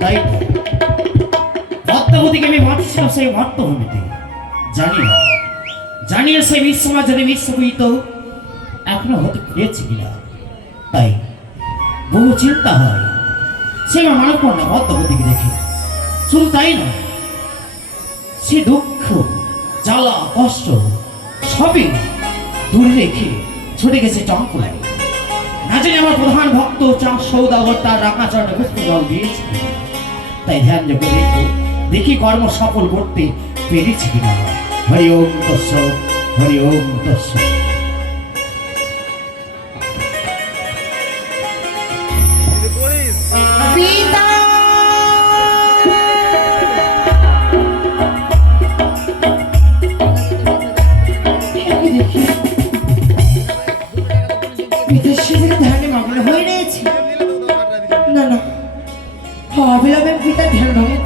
তাই না না বহু চিন্তা হয় দেখে তাই নয় সে দুঃখ কষ্ট সবই দূরে রেখে ছুটে গেছে চম্পলায় জানি আমার প্রধান ভক্ত চা সৌদাগর তার রাখা চরণে পুষ্প জল দিয়েছে। তাই ধ্যান যোগ দেখো, দেখি কর্ম সফল করতে পেরেছি কিনা হরি ওম তস্য হরি ওম তস্য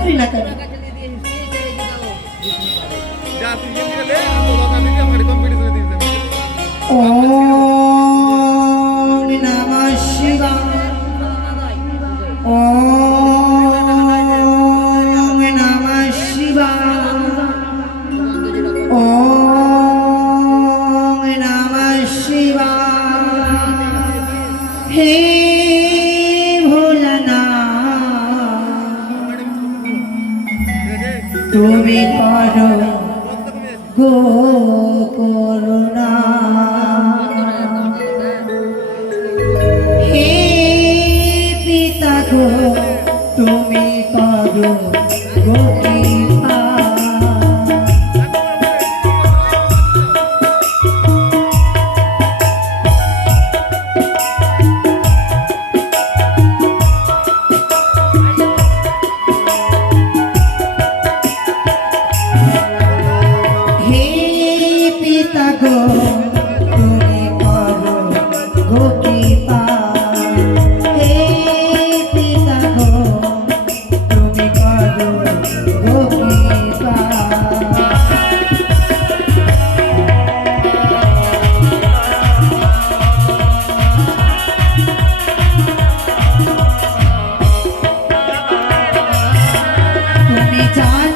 আমাকে কম্পিটিশনে দিতে ওম নমঃ শিবায় ওম নমঃ শিবায় ওম নমঃ শিবায় হে গো তুমি করো গো তুমি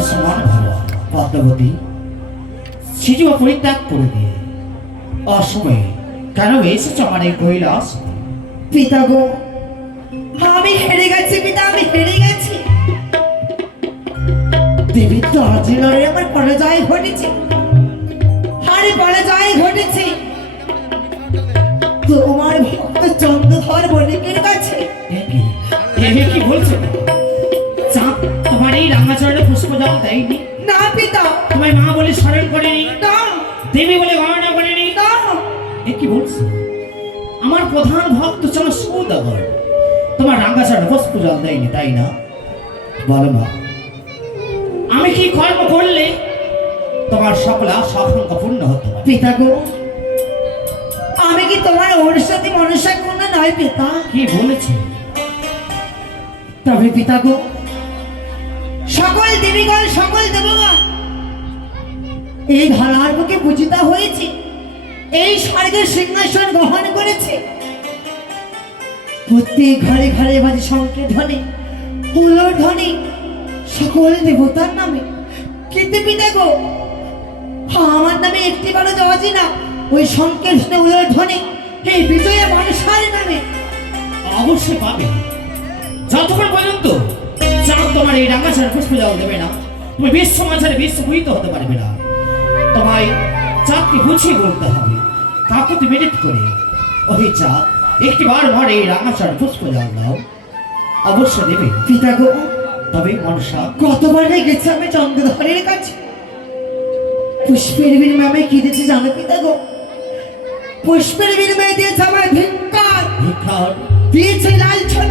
আয়ুষ্মান ভব পদ্মাবতী সিজু পরিত্যাগ করে দিয়ে। অসময়ে কেন এসেছ কৈলাস? পিতা গো আমি হেরে গেছি পিতা, আমি হেরে গেছি। দেবী লড়ে আমার ঘটেছে। হারে তোমার ভক্ত চন্দ্রধর বণিকের এ কি বলছো? রাঙাচরণে দেয়নি। না পিতা। তোমায় মা বলে স্মরণ করেনি। না। দেবী বলে গণনা করেনি। না। এ কি বলছো? আমার প্রধান ভক্ত ছিল সৌদাগর। তোমার রাঙ্গাচরণে পুষ্প জল দেয়নি তাই না? বলো মা। আমি কি কর্ম করলে তোমার সকল আশা আকাঙ্ক্ষা পূর্ণ হতে? পিতা গো আমি কি তোমার ওর সাথে মনসা কোনো নয় পিতা? কি বলেছে? তবে পিতা গো সকল দেবীগণ, সকল দেবগণ। এই ধরার বুকে পূজিতা হয়েছে, এই স্বর্গের সিংহাসন গ্রহণ করেছে। প্রত্যেক ঘরে ঘরে বাজে শঙ্কের ধ্বনি হুলোর ধ্বনি, সকল দেবতার নামে কিন্তু পিতা গো। আমার নামে একটি বারো যাওয়া যায় না, ওই শঙ্কের হুলোর ধ্বনি এই বিজয়া মানুষের নামে। অবশ্যই পাবে। যতক্ষণ পর্যন্ত চাঁদ তোমার এই রাঙ্গাছাড়া পুষ্প জল দেবে না তুমি বিশ্ব মাঝারে বিশ্ব বহিত হতে পারবে না। তোমায় চাঁদকে বুঝিয়ে বলতে হবে কাকুতি মেডিট করে ওই চাঁদ একটি বার ভর এই রাঙ্গাছাড়া পুষ্প জল দাও। অবশ্য দেবে। পিতা গো তবে মনসা কতবার গেছে আমি চন্দ্রধরের কাছে? পুষ্পের বিনিময়ে কি দিয়েছে জানো পিতা গো? পুষ্পের বিনিময়ে দিয়েছে আমার ধিক্কার ভিক্ষার? দিয়েছে লালছন